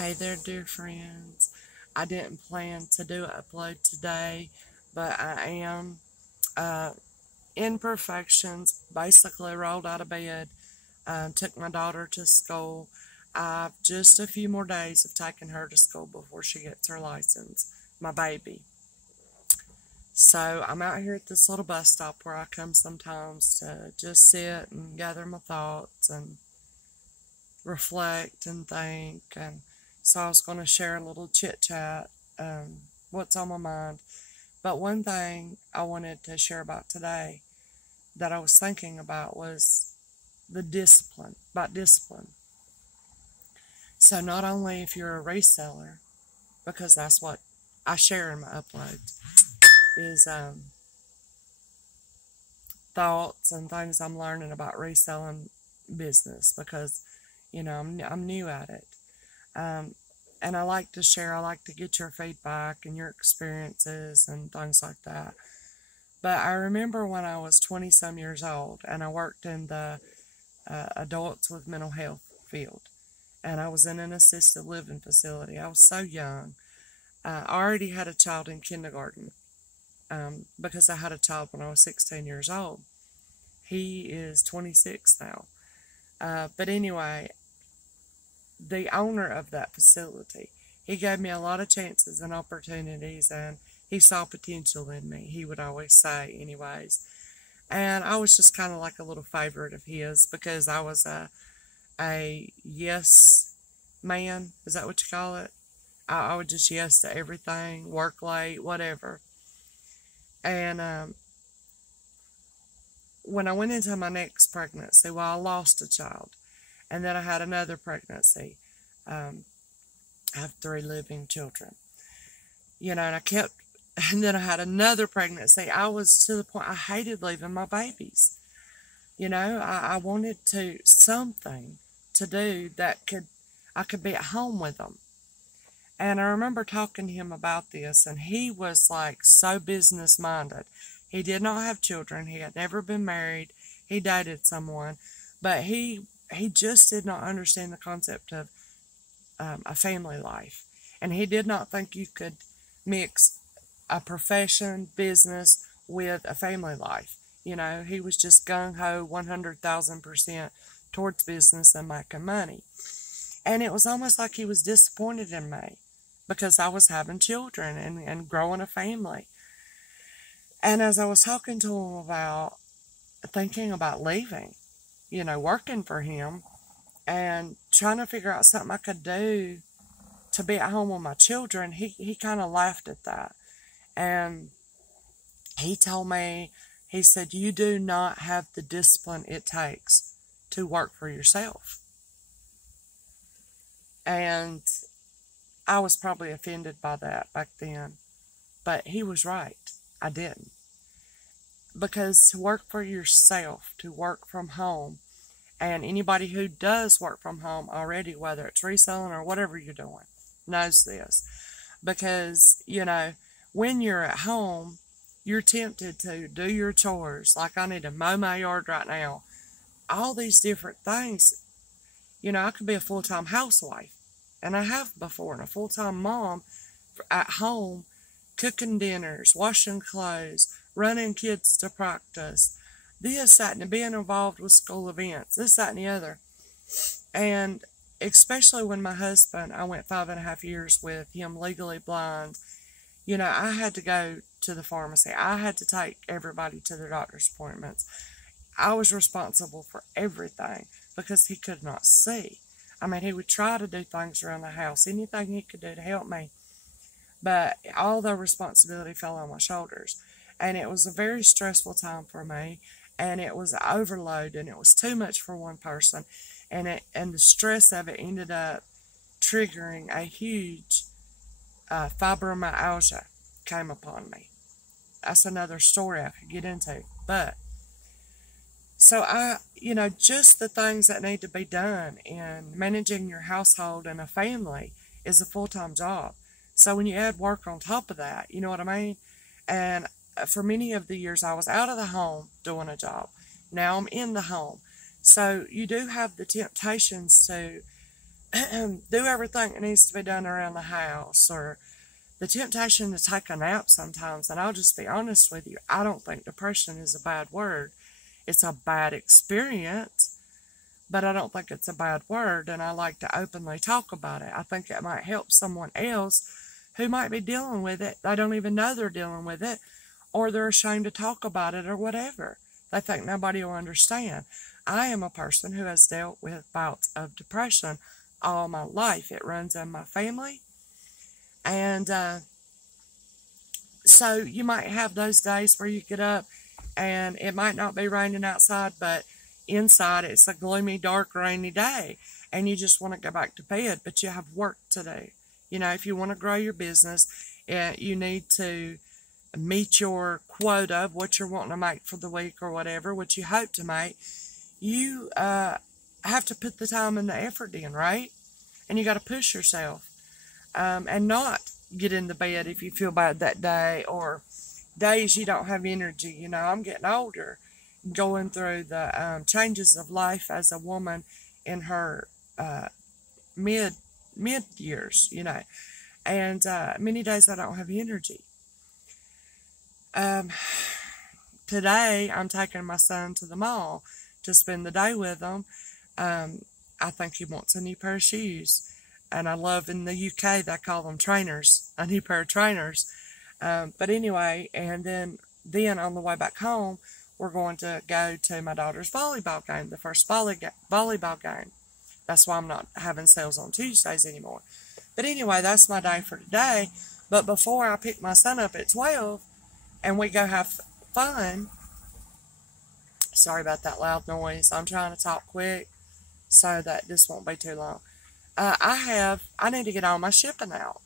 Hey there, dear friends. I didn't plan to do an upload today, but I am. Imperfections, basically rolled out of bed, took my daughter to school. I've just a few more days of taking her to school before she gets her license, my baby. So I'm out here at this little bus stop where I come sometimes to just sit and gather my thoughts and reflect and think. And so I was going to share a little chit chat, what's on my mind. But one thing I wanted to share about today that I was thinking about was about discipline. So not only if you're a reseller, because that's what I share in my uploads, is thoughts and things I'm learning about reselling business, because I'm new at it. And I like to share, I like to get your feedback and your experiences and things like that. But I remember when I was 20 some years old and I worked in the adults with mental health field, and I was in an assisted living facility. I was so young. I already had a child in kindergarten because I had a child when I was 16 years old. He is 26 now. But anyway, the owner of that facility, he gave me a lot of chances and opportunities, and he saw potential in me, he would always say anyways. And I was just kind of like a little favorite of his because I was a yes man. Is that what you call it? I would just yes to everything, work late, whatever. And when I went into my next pregnancy, well, I lost a child. And then I had another pregnancy. I have 3 living children. And and then I had another pregnancy. I was to the point I hated leaving my babies. I wanted something to do that I could be at home with them. And I remember talking to him about this, and he was like so business minded. He did not have children. He had never been married. He dated someone, but he just did not understand the concept of a family life. And he did not think you could mix a profession, business, with a family life. He was just gung-ho 100,000% towards business and making money. And it was almost like he was disappointed in me because I was having children and growing a family. And as I was talking to him about thinking about leaving, working for him and trying to figure out something I could do to be at home with my children, he kind of laughed at that. And he told me, he said, you do not have the discipline it takes to work for yourself. And I was probably offended by that back then, but he was right. I didn't. Because to work for yourself, to work from home, and anybody who does work from home already, whether it's reselling or whatever you're doing, knows this. Because, when you're at home, you're tempted to do your chores. Like, I need to mow my yard right now. All these different things. I could be a full-time housewife, and I have before, and a full-time mom at home, cooking dinners, washing clothes, running kids to practice, this, that, and being involved with school events, this, that, and the other. And especially when my husband, I went 5.5 years with him legally blind, I had to go to the pharmacy. I had to take everybody to their doctor's appointments. I was responsible for everything because he could not see. I mean, he would try to do things around the house, anything he could do to help me. But all the responsibility fell on my shoulders. And it was a very stressful time for me. And it was an overload, and it was too much for one person. And the stress of it ended up triggering a huge fibromyalgia came upon me. That's another story I could get into. But, so just the things that need to be done in managing your household and a family is a full-time job. So when you add work on top of that, you know what I mean? And for many of the years, I was out of the home doing a job. Now I'm in the home. So you do have the temptations to do everything that needs to be done around the house, or the temptation to take a nap sometimes. And I'll just be honest with you, I don't think depression is a bad word. It's a bad experience, but I don't think it's a bad word, and I like to openly talk about it. I think it might help someone else who might be dealing with it. They don't even know they're dealing with it, or they're ashamed to talk about it, or whatever. They think nobody will understand. I am a person who has dealt with bouts of depression all my life. It runs in my family. And so you might have those days where you get up and it might not be raining outside, but inside it's a gloomy, dark, rainy day, and you just want to go back to bed, but you have work to do. You know, if you want to grow your business, you need to meet your quota of what you're wanting to make for the week or whatever, what you hope to make. You have to put the time and the effort in, right? And you got to push yourself, and not get in the bed if you feel bad that day, or days you don't have energy. You know, I'm getting older, going through the changes of life as a woman in her mid years, you know, and many days I don't have energy. Today I'm taking my son to the mall to spend the day with him. I think he wants a new pair of shoes, and I love, in the UK they call them trainers, a new pair of trainers. But anyway, and then on the way back home, we're going to go to my daughter's volleyball game, the first volleyball game. That's why I'm not having sales on Tuesdays anymore. But anyway, that's my day for today. But before I pick my son up at 12 and we go have fun, sorry about that loud noise. I'm trying to talk quick so that this won't be too long. I need to get all my shipping out.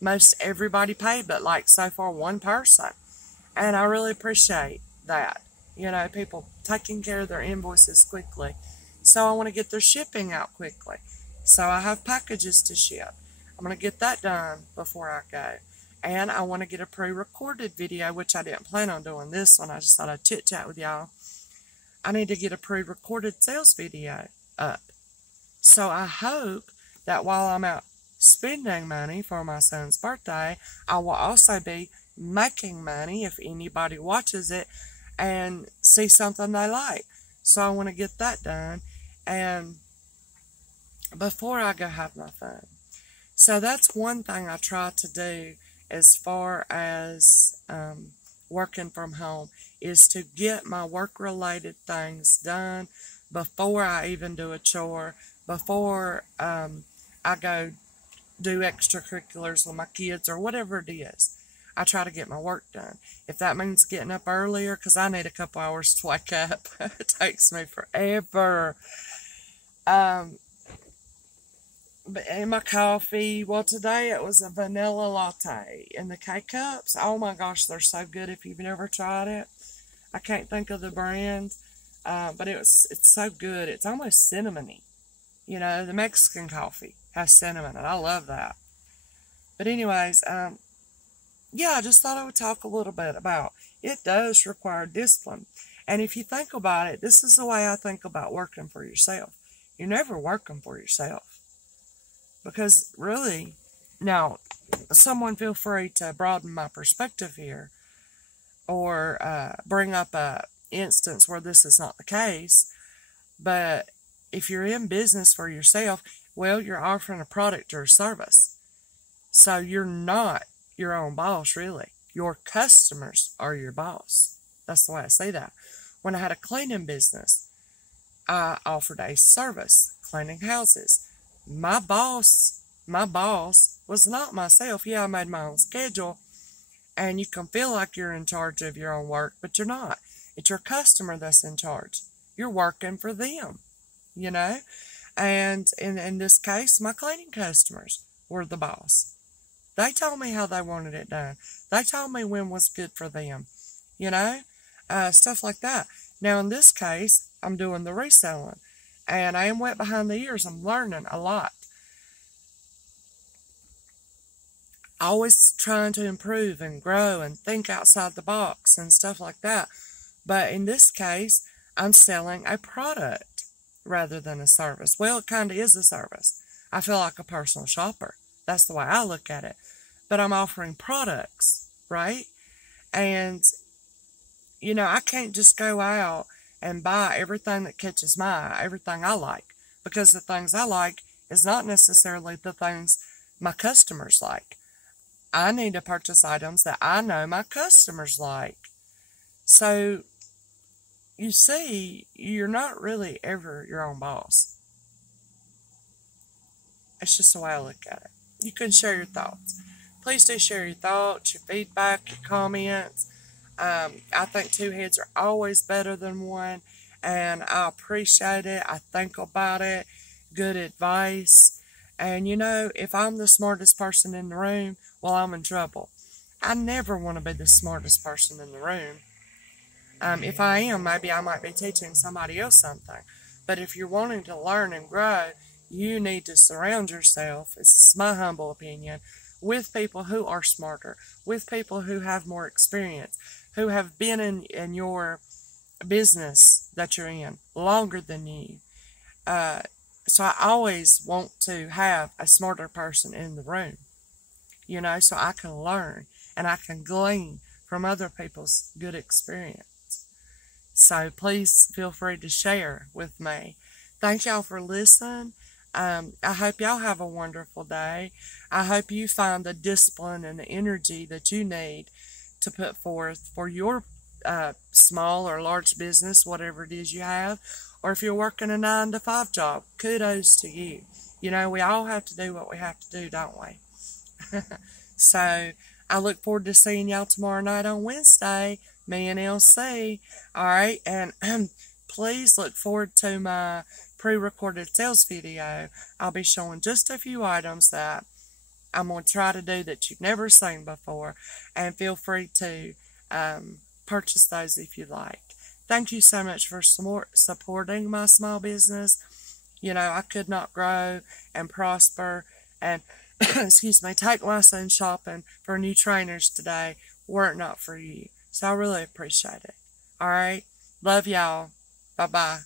Most everybody paid, but like so far one person. And I really appreciate that. You know, people taking care of their invoices quickly. So I want to get their shipping out quickly. So I have packages to ship. I'm going to get that done before I go. And I want to get a pre-recorded video, which I didn't plan on doing this one. I just thought I'd chit-chat with y'all. I need to get a pre-recorded sales video up. So I hope that while I'm out spending money for my son's birthday, I will also be making money if anybody watches it and see something they like. So I want to get that done, and before I go have my fun. So that's one thing I try to do as far as working from home, is to get my work-related things done before I even do a chore, before I go do extracurriculars with my kids or whatever it is. I try to get my work done. If that means getting up earlier, because I need a couple hours to wake up. It takes me forever. But in my coffee, well, today it was a vanilla latte in the K-Cups. Oh my gosh, they're so good if you've never tried it. I can't think of the brand, but it's so good. It's almost cinnamony. You know, the Mexican coffee has cinnamon, and I love that. But anyways, yeah, I just thought I would talk a little bit about it. Does require discipline. And if you think about it, this is the way I think about working for yourself. You're never working for yourself. Because really, now, someone feel free to broaden my perspective here, or bring up a instance where this is not the case. But if you're in business for yourself, well, you're offering a product or a service. So you're not your own boss, really. Your customers are your boss. That's the way I say that. When I had a cleaning business, I offered a service, cleaning houses. My boss was not myself. Yeah, I made my own schedule, and you can feel like you're in charge of your own work, but you're not. It's your customer that's in charge. You're working for them, you know? And in this case, my cleaning customers were the boss. They told me how they wanted it done. They told me when was good for them, you know, stuff like that. Now, in this case, I'm doing the reselling, and I am wet behind the ears. I'm learning a lot. Always trying to improve and grow and think outside the box and stuff like that. But in this case, I'm selling a product rather than a service. Well, it kind of is a service. I feel like a personal shopper. That's the way I look at it. But I'm offering products, right? And, you know, I can't just go out and buy everything that catches my eye, everything I like, because the things I like is not necessarily the things my customers like. I need to purchase items that I know my customers like. So, you see, you're not really ever your own boss. It's just the way I look at it. You can share your thoughts. Please do share your thoughts, your feedback, your comments. I think two heads are always better than one, and I appreciate it. I think about it. Good advice. And, you know, if I'm the smartest person in the room, well, I'm in trouble. I never want to be the smartest person in the room. If I am, maybe I might be teaching somebody else something. But if you're wanting to learn and grow, you need to surround yourself, this is my humble opinion, with people who are smarter, with people who have more experience, who have been in your business that you're in longer than you. So I always want to have a smarter person in the room, you know, so I can learn and I can glean from other people's good experience. So please feel free to share with me. Thank y'all for listening. I hope y'all have a wonderful day. I hope you find the discipline and the energy that you need to put forth for your small or large business, whatever it is you have. Or if you're working a 9-to-5 job, kudos to you. You know, we all have to do what we have to do, don't we? So, I look forward to seeing y'all tomorrow night on Wednesday, me and LC. Alright, and please look forward to my pre-recorded sales video. I'll be showing just a few items that I'm going to try to do that you've never seen before. And feel free to purchase those if you like. Thank you so much for supporting my small business. You know, I could not grow and prosper and, excuse me, take my son shopping for new trainers today were it not for you. So I really appreciate it. Alright? Love y'all. Bye-bye.